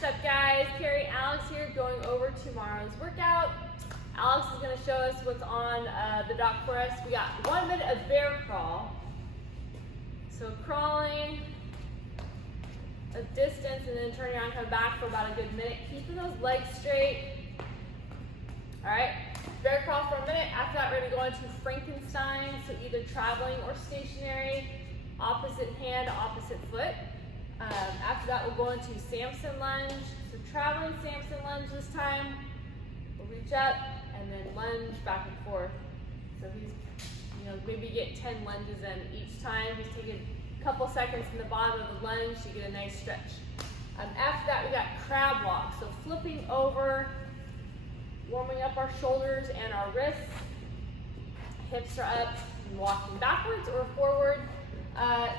What's up guys, Carrie, Alex here, going over tomorrow's workout. Alex is going to show us what's on the dock for us. We got 1 minute of bear crawl. So crawling a distance and then turning around, coming back for about a good minute, keeping those legs straight. Alright, bear crawl for a minute. After that we're going to go into Frankenstein, so either traveling or stationary, opposite hand, opposite foot. After that, we'll go into Samson lunge. So traveling Samson lunge this time. We'll reach up and then lunge back and forth. So he's, maybe get 10 lunges in each time. Just take a couple seconds in the bottom of the lunge to get a nice stretch. After that, we got crab walk. So flipping over, warming up our shoulders and our wrists. Hips are up, and walking backwards or forward.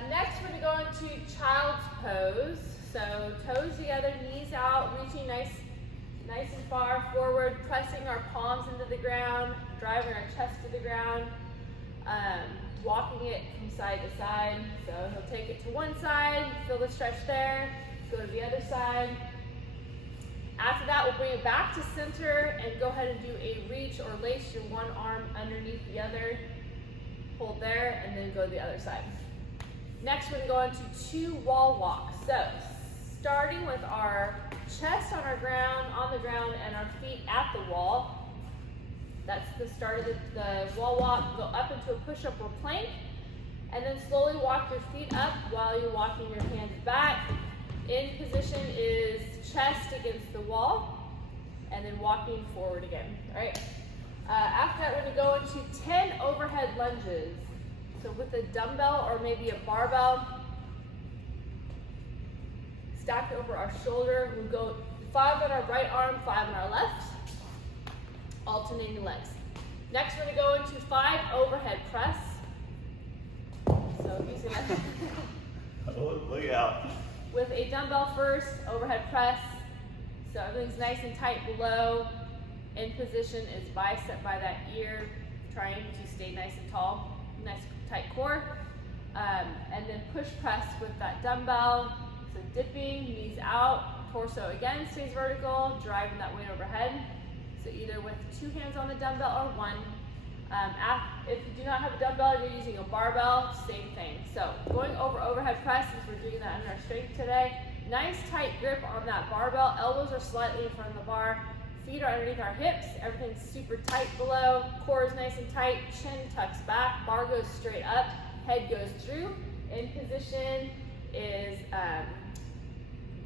Next, we're going to go into child's pose. So toes together, knees out, reaching nice and far forward, pressing our palms into the ground, driving our chest to the ground, walking it from side to side. So he'll take it to one side, feel the stretch there, go to the other side. After that, we'll bring it back to center and go ahead and do a reach or lace your one arm underneath the other. Hold there and then go to the other side. Next, we're going to go into 2 wall walks. So, starting with our chest on the ground, and our feet at the wall. That's the start of the wall walk. Go up into a push-up or plank, and then slowly walk your feet up while you're walking your hands back. In position is chest against the wall, and then walking forward again. All right. After that, we're going to go into 10 overhead lunges. So with a dumbbell or maybe a barbell, stacked over our shoulder, we'll go 5 on our right arm, 5 on our left, alternating legs. Next, we're going to go into 5 overhead press. So using that. Oh, look out. With a dumbbell first, overhead press. So everything's nice and tight below. In position is bicep by that ear, trying to stay nice and tall. Nice tight core, and then push press with that dumbbell. So dipping, knees out, torso again stays vertical, driving that weight overhead. So either with 2 hands on the dumbbell or 1. If you do not have a dumbbell, you're using a barbell, same thing. So going over overhead press, since we're doing that under our strength today, nice tight grip on that barbell. Elbows are slightly in front of the bar. Feet are underneath our hips, everything's super tight below, core is nice and tight, chin tucks back, bar goes straight up, head goes through. In position is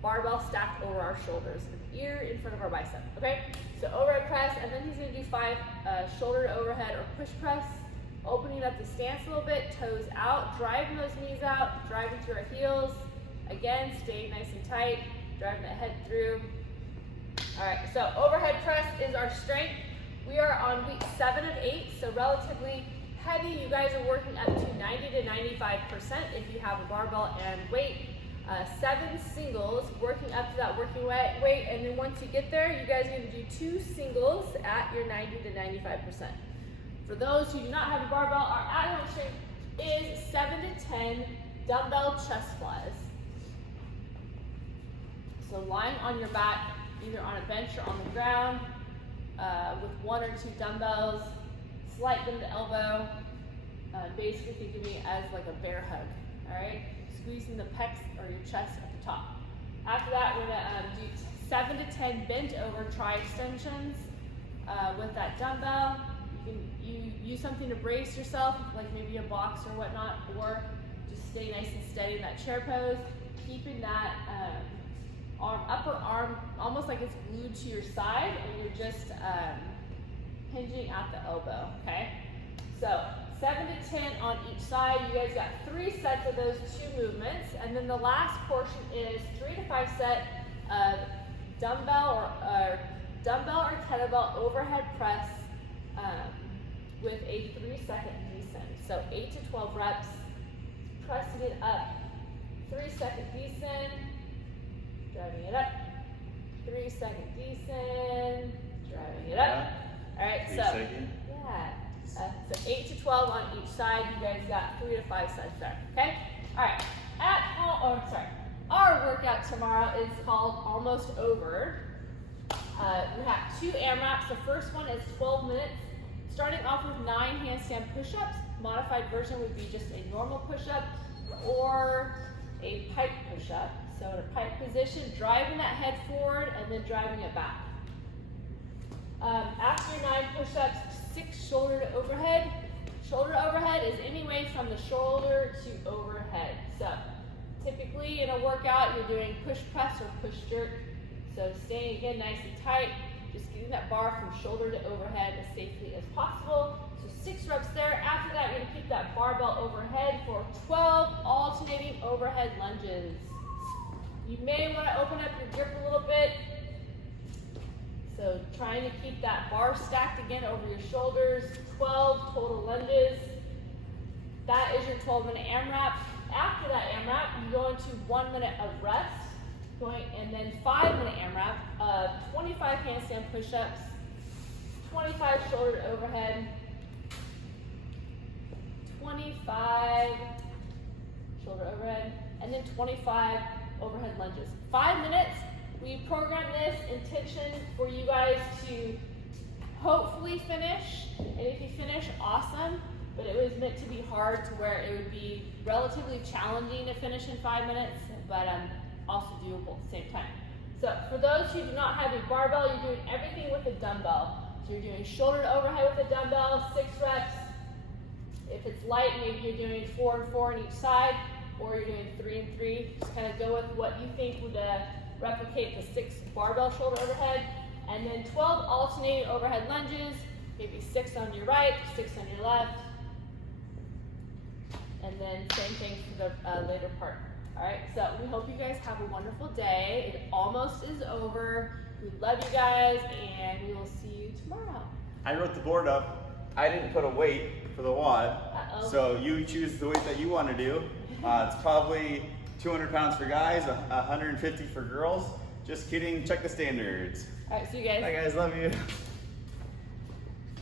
barbell stacked over our shoulders, ear in front of our bicep, okay? So overhead press, and then he's gonna do 5 shoulder to overhead or push press, opening up the stance a little bit, toes out, driving those knees out, driving through our heels. Again, stay nice and tight, driving that head through. All right, so overhead press is our strength. We are on week 7 of 8, so relatively heavy. You guys are working up to 90 to 95% if you have a barbell and weight. 7 singles, working up to that working weight, and then once you get there, you guys are going to do 2 singles at your 90 to 95%. For those who do not have a barbell, our at-home strength is 7 to 10 dumbbell chest flies. So lying on your back, either on a bench or on the ground, with 1 or 2 dumbbells, slight bend to elbow, basically think of me as like a bear hug, all right? Squeezing the pecs or your chest at the top. After that, we're gonna do 7 to 10 bent over tri extensions with that dumbbell. You use something to brace yourself, like maybe a box or whatnot, or just stay nice and steady in that chair pose, keeping that upper arm almost like it's glued to your side, and you're just hinging at the elbow, okay? So 7 to 10 on each side. You guys got 3 sets of those 2 movements, and then the last portion is 3 to 5 sets of dumbbell or kettlebell overhead press with a 3-second descent. So 8 to 12 reps, pressing it up, 3-second descent. Driving it up, 3-second descent, driving it up. All right, so so 8 to 12 on each side. You guys got 3 to 5 sets there. Okay. All right. our workout tomorrow is called Almost Over. We have 2 AMRAPs. The first one is 12 minutes, starting off with 9 handstand push-ups. Modified version would be just a normal push-up or a pike push-up. So in a pike position, driving that head forward and then driving it back. After 9 push-ups, 6 shoulder to overhead. Shoulder to overhead is any way from the shoulder to overhead. So typically in a workout, you're doing push press or push jerk. So staying again nice and tight, just getting that bar from shoulder to overhead as safely as possible. So 6 reps there. After that, you're gonna keep that barbell overhead for 12 alternating overhead lunges. You may wanna open up your grip a little bit. So trying to keep that bar stacked again over your shoulders, 12 total lunges. That is your 12-minute AMRAP. After that AMRAP, you go into 1 minute of rest, and then 5-minute AMRAP of 25 handstand push-ups, 25 shoulder to overhead, 25 shoulder overhead, and then 25 overhead lunges. 5 minutes. We programmed this intention for you guys to hopefully finish, and if you finish, awesome, but it was meant to be hard to where it would be relatively challenging to finish in 5 minutes, but also doable at the same time. So for those who do not have a barbell, you're doing everything with a dumbbell. So you're doing shoulder to overhead with a dumbbell, 6 reps. If it's light, maybe you're doing 4 and 4 on each side, or you're doing 3 and 3. Just kind of go with what you think would replicate the 6 barbell shoulder overhead. And then 12 alternating overhead lunges, maybe 6 on your right, 6 on your left. And then same thing for the later part. All right, so we hope you guys have a wonderful day. It almost is over. We love you guys, and we will see you tomorrow. I wrote the board up. I didn't put a weight for the WOD. Uh-oh. So you choose the weight that you want to do. It's probably 200 pounds for guys, 150 for girls. Just kidding, check the standards. All right, see you guys. Bye guys, love you.